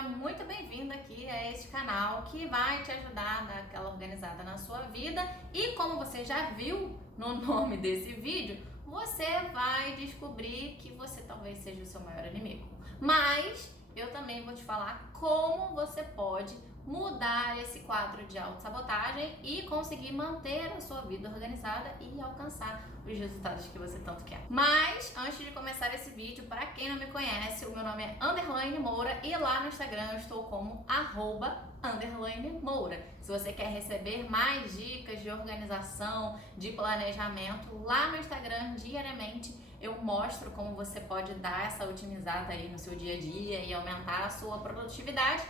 Seja muito bem-vindo aqui a este canal que vai te ajudar a dar aquela organizada na sua vida. E como você já viu no nome desse vídeo, você vai descobrir que você talvez seja o seu maior inimigo. Mas eu também vou te falar como você pode mudar esse quadro de autossabotagem e conseguir manter a sua vida organizada e alcançar os resultados que você tanto quer. Mas antes de começar esse vídeo, para quem não me conhece, o meu nome é Anderlaine Moura e lá no Instagram eu estou como @_Moura. Se você quer receber mais dicas de organização, de planejamento, lá no Instagram diariamente eu mostro como você pode dar essa otimizada aí no seu dia a dia e aumentar a sua produtividade.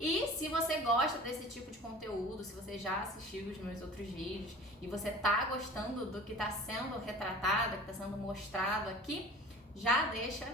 E se você gosta desse tipo de conteúdo, se você já assistiu os meus outros vídeos e você tá gostando do que está sendo retratado, que está sendo mostrado aqui, já deixa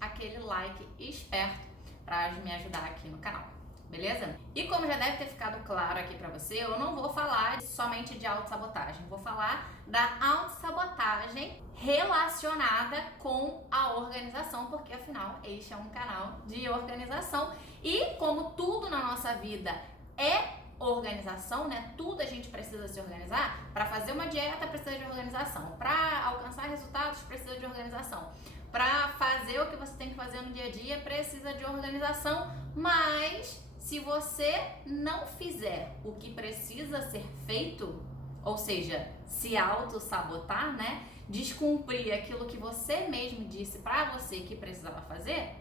aquele like esperto para me ajudar aqui no canal, beleza? E como já deve ter ficado claro aqui pra você, eu não vou falar somente de autossabotagem, vou falar da autossabotagem relacionada com a organização, porque afinal este é um canal de organização e como tudo na nossa vida é organização, né? Tudo a gente precisa se organizar. Para fazer uma dieta precisa de organização, para alcançar resultados precisa de organização, para fazer o que você tem que fazer no dia a dia precisa de organização, mas se você não fizer o que precisa ser feito, ou seja, se auto-sabotar, né? Descumprir aquilo que você mesmo disse pra você que precisava fazer,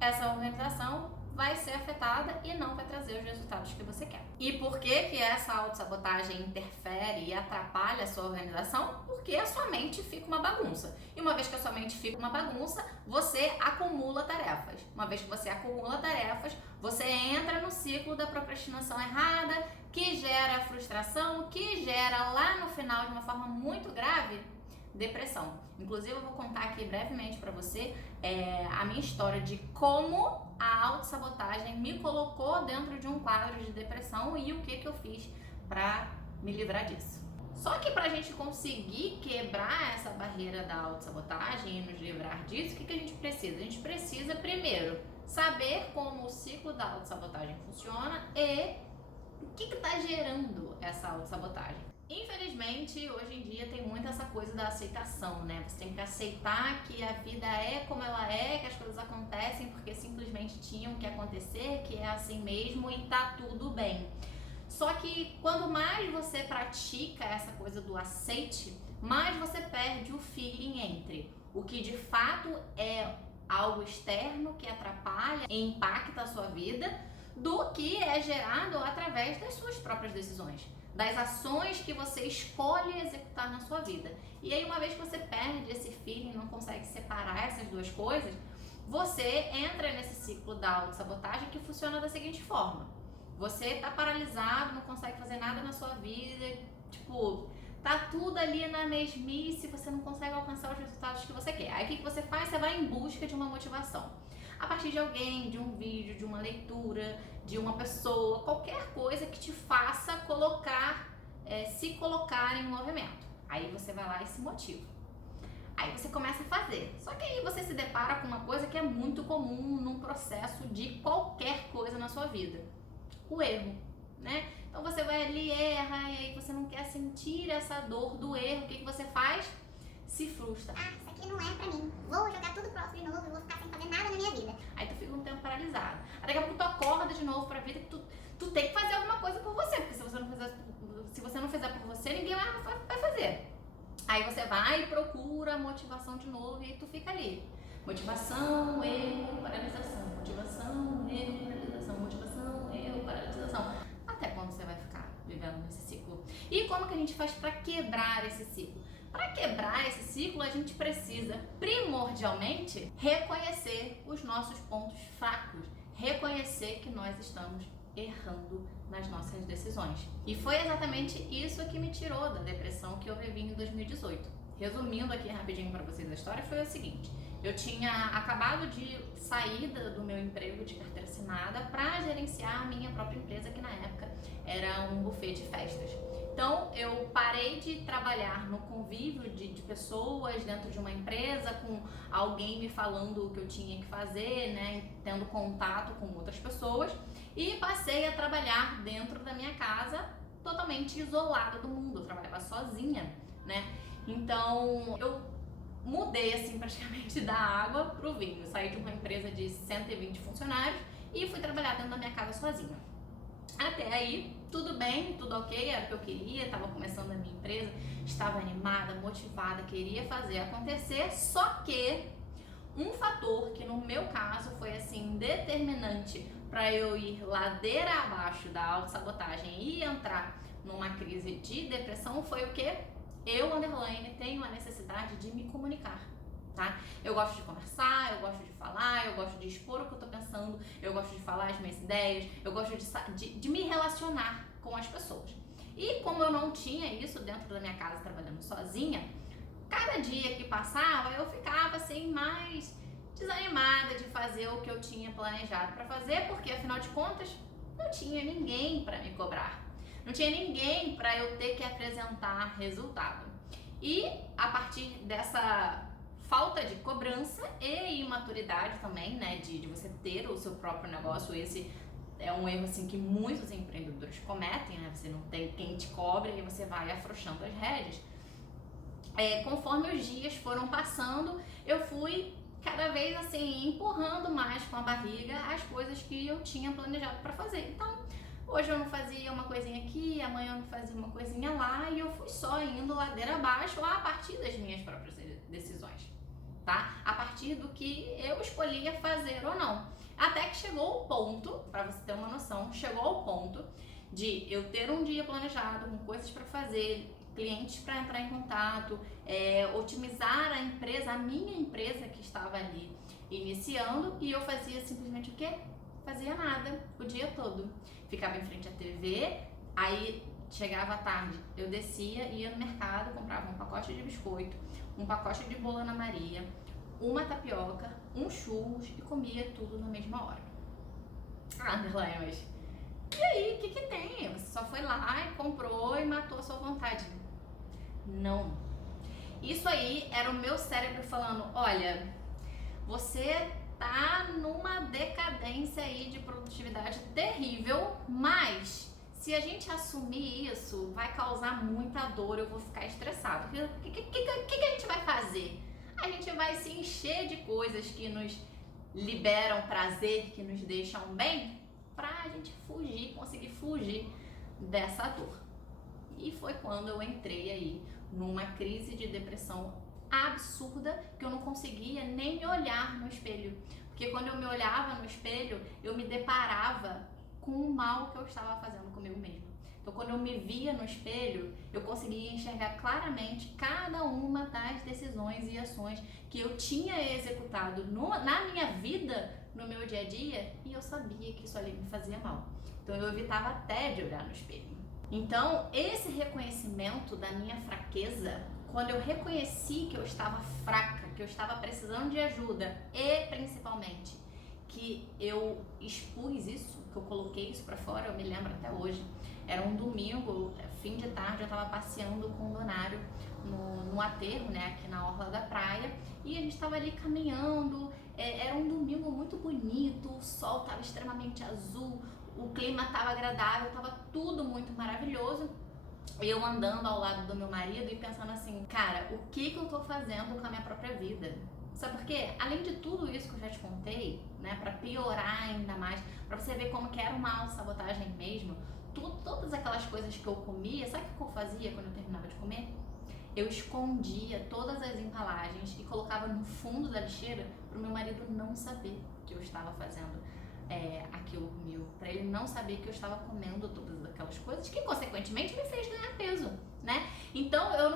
essa organização vai ser afetada e não vai trazer os resultados que você quer. E por que essa autossabotagem interfere e atrapalha a sua organização? Porque a sua mente fica uma bagunça. E uma vez que a sua mente fica uma bagunça, você acumula tarefas. Uma vez que você acumula tarefas, você entra no ciclo da procrastinação errada, que gera frustração, que gera lá no final, de uma forma muito grave, depressão. Inclusive eu vou contar aqui brevemente para você a minha história de como a autossabotagem me colocou dentro de um quadro de depressão e o que eu fiz para me livrar disso. Só que pra gente conseguir quebrar essa barreira da autossabotagem e nos livrar disso, o que a gente precisa? A gente precisa primeiro saber como o ciclo da autossabotagem funciona e o que está gerando essa autossabotagem. Infelizmente, hoje em dia tem muito essa coisa da aceitação, né? Você tem que aceitar que a vida é como ela é, que as coisas acontecem porque simplesmente tinham que acontecer, que é assim mesmo e tá tudo bem. Só que quando mais você pratica essa coisa do aceite, mais você perde o feeling entre o que de fato é algo externo que atrapalha e impacta a sua vida, do que é gerado através das suas próprias decisões, das ações que você escolhe executar na sua vida. E aí, uma vez que você perde esse feeling, não consegue separar essas duas coisas, você entra nesse ciclo da autossabotagem que funciona da seguinte forma: você tá paralisado, não consegue fazer nada na sua vida, tipo, tá tudo ali na mesmice, você não consegue alcançar os resultados que você quer. Aí o que você faz? Você vai em busca de uma motivação. A partir de alguém, de um vídeo, de uma leitura, de uma pessoa, qualquer coisa que te faça se colocar em movimento. Aí você vai lá e se motiva. Aí você começa a fazer. Só que aí você se depara com uma coisa que é muito comum num processo de qualquer coisa na sua vida: o erro, né? Então você vai ali, erra, e aí você não quer sentir essa dor do erro. O que você faz? Se frustra. Ah, isso aqui não é pra mim. Vou jogar tudo pro alto de novo e vou ficar sem fazer nada na minha vida. Aí tu fica um tempo paralisado. Aí daqui a pouco tu acorda de novo pra vida que tu tem que fazer alguma coisa por você. Porque se você não fizer por você, ninguém vai fazer. Aí você vai e procura motivação de novo e aí tu fica ali. Motivação, erro, paralisação. Motivação, erro, paralisação. Motivação, erro, paralisação. Até quando você vai ficar vivendo nesse ciclo? E como que a gente faz para quebrar esse ciclo? Para quebrar esse ciclo, a gente precisa primordialmente reconhecer os nossos pontos fracos, reconhecer que nós estamos errando nas nossas decisões. E foi exatamente isso que me tirou da depressão que eu vivi em 2018. Resumindo aqui rapidinho para vocês a história, foi o seguinte: Eu tinha acabado de sair do meu emprego de carteira assinada para gerenciar a minha própria empresa, que na época era um buffet de festas. Então eu parei de trabalhar no convívio de pessoas dentro de uma empresa, com alguém me falando o que eu tinha que fazer, né, tendo contato com outras pessoas, e passei a trabalhar dentro da minha casa, totalmente isolada do mundo. Eu trabalhava sozinha, né? Então eu mudei assim praticamente da água pro vinho. Eu saí de uma empresa de 120 funcionários e fui trabalhar dentro da minha casa sozinha. Até aí, tudo bem, tudo ok, era o que eu queria, estava começando a minha empresa, estava animada, motivada, queria fazer acontecer, só que um fator que no meu caso foi assim determinante para eu ir ladeira abaixo da autossabotagem e entrar numa crise de depressão foi o que? Eu, underline, tenho a necessidade de me comunicar, tá? Eu gosto de conversar, eu gosto de falar, eu gosto de expor o que eu tô pensando, eu gosto de falar as minhas ideias, eu gosto de me relacionar com as pessoas. E como eu não tinha isso dentro da minha casa trabalhando sozinha, cada dia que passava eu ficava assim mais desanimada de fazer o que eu tinha planejado para fazer, porque afinal de contas não tinha ninguém para me cobrar. Não tinha ninguém para eu ter que apresentar resultado. E a partir dessa falta de cobrança e imaturidade também, né, de você ter o seu próprio negócio, esse é um erro assim que muitos empreendedores cometem, né? Você não tem quem te cobre e você vai afrouxando as rédeas. Conforme os dias foram passando, eu fui cada vez assim empurrando mais com a barriga as coisas que eu tinha planejado para fazer. Então, hoje eu não fazia uma coisinha aqui, amanhã eu não fazia uma coisinha lá, e eu fui só indo ladeira abaixo a partir das minhas próprias decisões, tá? A partir do que eu escolhia fazer ou não. Até que chegou o ponto, para você ter uma noção, chegou ao ponto de eu ter um dia planejado com coisas para fazer, clientes para entrar em contato, otimizar a empresa, a minha empresa que estava ali iniciando, e eu fazia simplesmente o quê? Fazia nada o dia todo. Ficava em frente à TV, aí chegava à tarde, eu descia, ia no mercado, comprava um pacote de biscoito, um pacote de bolo Ana Maria, uma tapioca, um churros e comia tudo na mesma hora. Ah, Underline, mas e aí, o que tem? Você só foi lá e comprou e matou a sua vontade. Não. Isso aí era o meu cérebro falando, olha, você tá numa decadência aí de produtividade terrível, mas se a gente assumir isso, vai causar muita dor, eu vou ficar estressado. O que a gente vai fazer? A gente vai se encher de coisas que nos liberam prazer, que nos deixam bem, pra gente fugir, conseguir fugir dessa dor. E foi quando eu entrei aí numa crise de depressão absurda, que eu não conseguia nem me olhar no espelho. Porque quando eu me olhava no espelho, eu me deparava com o mal que eu estava fazendo comigo mesma. Então, quando eu me via no espelho, eu conseguia enxergar claramente cada uma das decisões e ações que eu tinha executado na minha vida, no meu dia a dia, e eu sabia que isso ali me fazia mal. Então, eu evitava até de olhar no espelho. Então, esse reconhecimento da minha fraqueza, quando eu reconheci que eu estava fraca, que eu estava precisando de ajuda e, principalmente, que eu expus isso, que eu coloquei isso pra fora, eu me lembro até hoje. Era um domingo, fim de tarde, eu tava passeando com o Donário no aterro, né, aqui na orla da praia, e a gente tava ali caminhando, era um domingo muito bonito, o sol tava extremamente azul, o clima tava agradável, tava tudo muito maravilhoso. Eu andando ao lado do meu marido e pensando assim, cara, o que eu tô fazendo com a minha própria vida? Sabe por quê? Além de tudo isso que eu já te contei, né, pra piorar ainda mais, pra você ver como que era uma autossabotagem mesmo, todas aquelas coisas que eu comia, sabe o que eu fazia quando eu terminava de comer? Eu escondia todas as embalagens e colocava no fundo da lixeira pro meu marido não saber que eu estava fazendo aquilo comigo, pra ele não saber que eu estava comendo todas aquelas coisas que consequentemente me fez ganhar peso, né? Então eu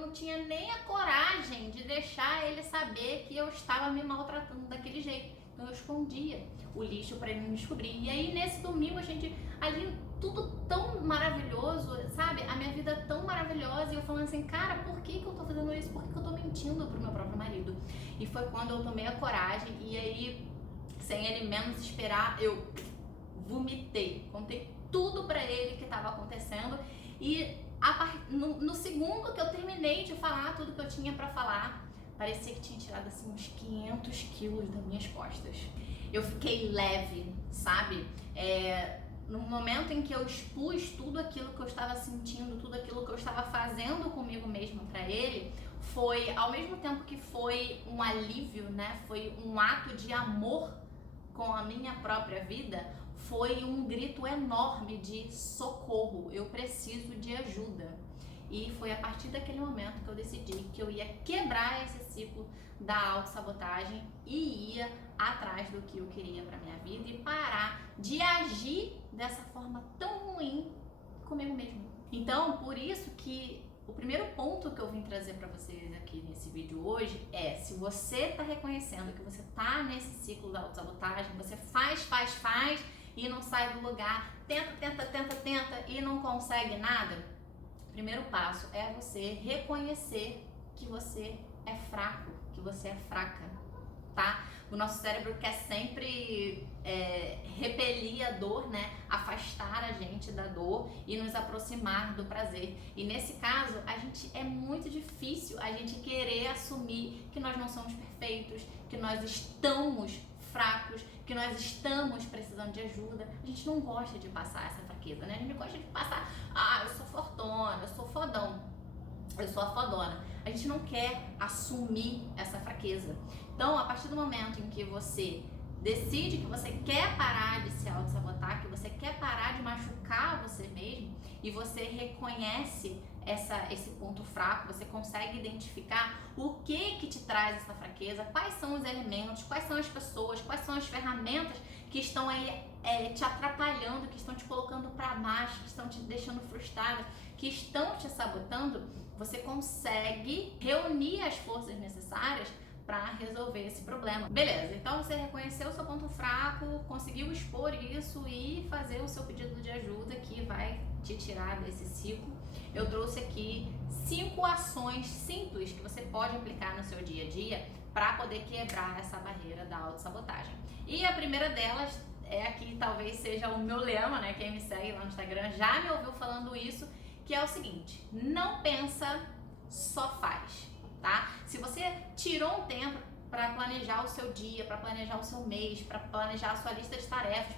não tinha nem a coragem de deixar ele saber que eu estava me maltratando daquele jeito. Então eu escondia o lixo pra ele não descobrir. E aí nesse domingo a gente ali tudo tão maravilhoso, sabe? A minha vida tão maravilhosa e eu falando assim, cara, por que eu tô fazendo isso? Por que eu tô mentindo pro meu próprio marido? E foi quando eu tomei a coragem e aí, sem ele menos esperar, eu vomitei. Contei tudo pra ele que tava acontecendo e no segundo que eu terminei de falar tudo que eu tinha pra falar, parecia que tinha tirado assim uns 500 quilos das minhas costas. Eu fiquei leve, sabe? No momento em que eu expus tudo aquilo que eu estava sentindo, tudo aquilo que eu estava fazendo comigo mesma pra ele, foi, ao mesmo tempo que foi um alívio, né? Foi um ato de amor com a minha própria vida, foi um grito enorme de socorro, eu preciso de ajuda. E foi a partir daquele momento que eu decidi que eu ia quebrar esse ciclo da autossabotagem e ia atrás do que eu queria pra minha vida e parar de agir dessa forma tão ruim comigo mesmo. Então, por isso que o primeiro ponto que eu vim trazer pra vocês aqui nesse vídeo hoje é: se você tá reconhecendo que você tá nesse ciclo da autossabotagem, você faz e não sai do lugar, tenta e não consegue nada, o primeiro passo é você reconhecer que você é fraco, que você é fraca, tá? O nosso cérebro quer sempre repelir a dor, né? Afastar a gente da dor e nos aproximar do prazer. E nesse caso, é muito difícil a gente querer assumir que nós não somos perfeitos, que nós estamos fracos, que nós estamos precisando de ajuda. A gente não gosta de passar essa fraqueza, né? A gente gosta de passar, eu sou fortona, eu sou fodão, eu sou a fodona. A gente não quer assumir essa fraqueza. Então, a partir do momento em que você decide que você quer parar de se auto-sabotar, que você quer parar de machucar você mesmo e você reconhece esse ponto fraco, você consegue identificar o que te traz essa fraqueza, quais são os elementos, quais são as pessoas, quais são as ferramentas que estão aí te atrapalhando, que estão te colocando para baixo, que estão te deixando frustrada, que estão te sabotando, você consegue reunir as forças necessárias para resolver esse problema. Beleza, então você reconheceu o seu ponto fraco, conseguiu expor isso e fazer o seu pedido de ajuda que vai te tirar desse ciclo. Eu trouxe aqui 5 ações simples que você pode aplicar no seu dia a dia para poder quebrar essa barreira da autossabotagem. E a primeira delas é aqui, talvez seja o meu lema, né? Quem me segue lá no Instagram já me ouviu falando isso, que é o seguinte: não pensa, só faz, tá? Se você tirou um tempo para planejar o seu dia, para planejar o seu mês, para planejar a sua lista de tarefas,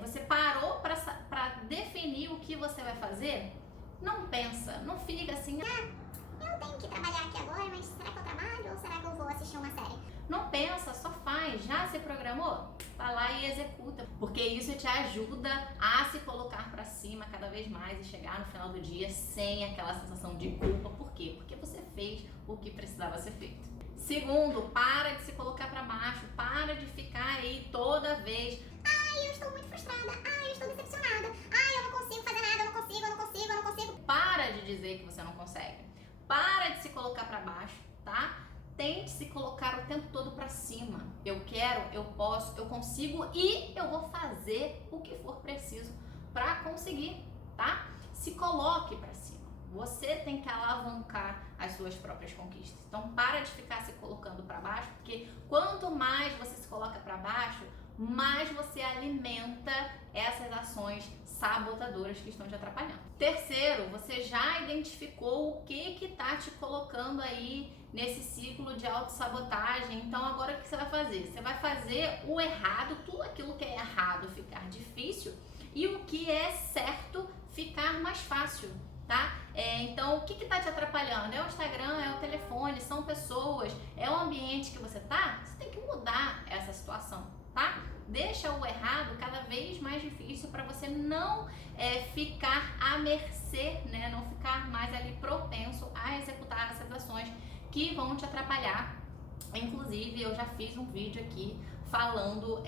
você parou para definir o que você vai fazer, não pensa, não fica assim, eu tenho que trabalhar aqui agora, mas será que eu trabalho ou será que eu vou assistir uma série? não pensa, só faz. Já se programou? Vai lá e executa, porque isso te ajuda a se colocar pra cima cada vez mais e chegar no final do dia sem aquela sensação de culpa. Por quê? Porque você fez o que precisava ser feito. Segundo, para de se colocar pra baixo, para de ficar aí toda vez: ai, eu estou muito frustrada, ai, eu estou decepcionada, ai, eu não consigo fazer nada, eu não consigo. Para de dizer que você não consegue. Para de se colocar pra baixo, tá? Tente se colocar o tempo todo pra cima. Eu quero, eu posso, eu consigo e eu vou fazer o que for preciso pra conseguir, tá? Se coloque pra cima. Você tem que alavancar as suas próprias conquistas. Então, para de ficar se colocando pra baixo, porque quanto mais você se coloca pra baixo, mais você alimenta essas ações sabotadoras que estão te atrapalhando. Terceiro, você já identificou o que tá te colocando aí nesse ciclo de autossabotagem. Então agora o que você vai fazer? Você vai fazer o errado, tudo aquilo que é errado ficar difícil e o que é certo ficar mais fácil, tá? Então o que tá te atrapalhando? É o Instagram, é o telefone, são pessoas, é o ambiente que você tá? Você tem que mudar essa situação, tá? Deixa o errado cada vez mais difícil para você não ficar à mercê, né? Não ficar mais ali propenso a executar essas ações que vão te atrapalhar. Inclusive, eu já fiz um vídeo aqui falando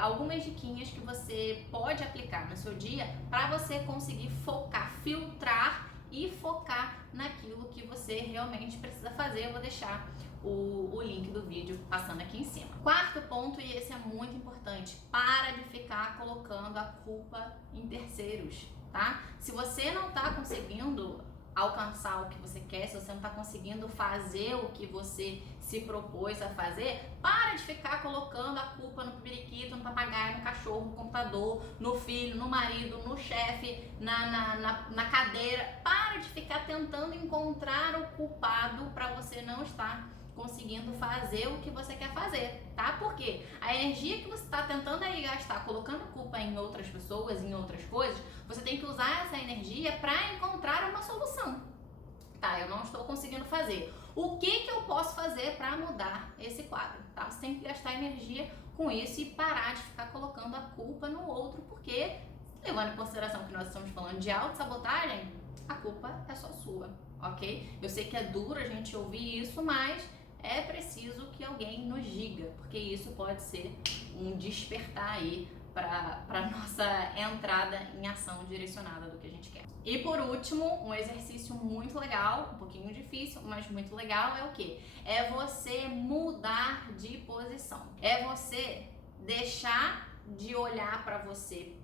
algumas diquinhas que você pode aplicar no seu dia para você conseguir focar, filtrar e focar naquilo que você realmente precisa fazer. Eu vou deixar o link do vídeo passando aqui em cima. Quarto ponto, e esse é muito importante, para de ficar colocando a culpa em terceiros, tá? Se você não tá conseguindo alcançar o que você quer, se você não tá conseguindo fazer o que você se propôs a fazer, para de ficar colocando a culpa no periquito, no papagaio, no cachorro, no computador, no filho, no marido, no chefe, na cadeira. Para de ficar tentando encontrar o culpado para você não estar conseguindo fazer o que você quer fazer, tá? Porque a energia que você está tentando aí gastar, colocando culpa em outras pessoas, em outras coisas, você tem que usar essa energia para encontrar uma solução. Tá, eu não estou conseguindo fazer. O que eu posso fazer para mudar esse quadro, tá? Você tem que gastar energia com isso e parar de ficar colocando a culpa no outro, porque, levando em consideração que nós estamos falando de autossabotagem, a culpa é só sua, ok? Eu sei que é duro a gente ouvir isso, mas é preciso que alguém nos diga, porque isso pode ser um despertar aí para nossa entrada em ação direcionada do que a gente quer. E por último, um exercício muito legal, um pouquinho difícil, mas muito legal, é o quê? É você mudar de posição. É você deixar de olhar para você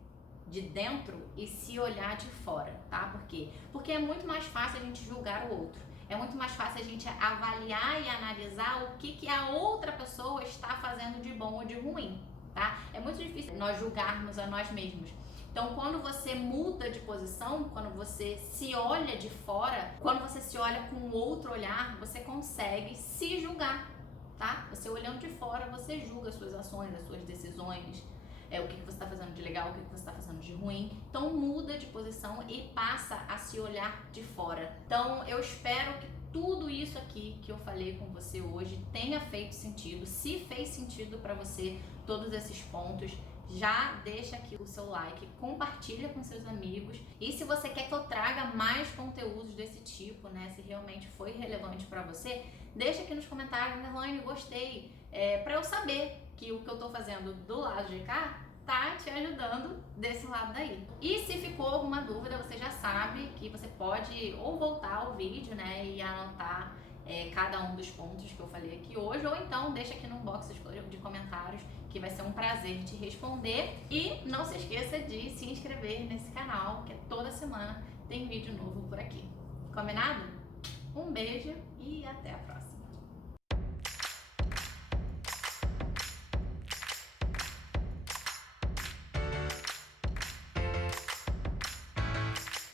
de dentro e se olhar de fora, tá? Por quê? Porque é muito mais fácil a gente julgar o outro. É muito mais fácil a gente avaliar e analisar o que a outra pessoa está fazendo de bom ou de ruim, tá? É muito difícil nós julgarmos a nós mesmos. Então, quando você muda de posição, quando você se olha de fora, quando você se olha com outro olhar, você consegue se julgar, tá? Você olhando de fora, você julga as suas ações, as suas decisões, o que você está fazendo de legal, o que você está fazendo de ruim. Então muda de posição e passa a se olhar de fora. Então eu espero que tudo isso aqui que eu falei com você hoje tenha feito sentido. Se fez sentido para você todos esses pontos, já deixa aqui o seu like, compartilha com seus amigos. E se você quer que eu traga mais conteúdos desse tipo, né, se realmente foi relevante para você, deixa aqui nos comentários, Elaine, gostei, para eu saber que o que eu tô fazendo do lado de cá tá te ajudando desse lado daí. E se ficou alguma dúvida, você já sabe que você pode ou voltar ao vídeo, né, e anotar cada um dos pontos que eu falei aqui hoje, ou então deixa aqui no box de comentários, que vai ser um prazer te responder. E não se esqueça de se inscrever nesse canal, que toda semana tem vídeo novo por aqui. Combinado? Um beijo e até a próxima!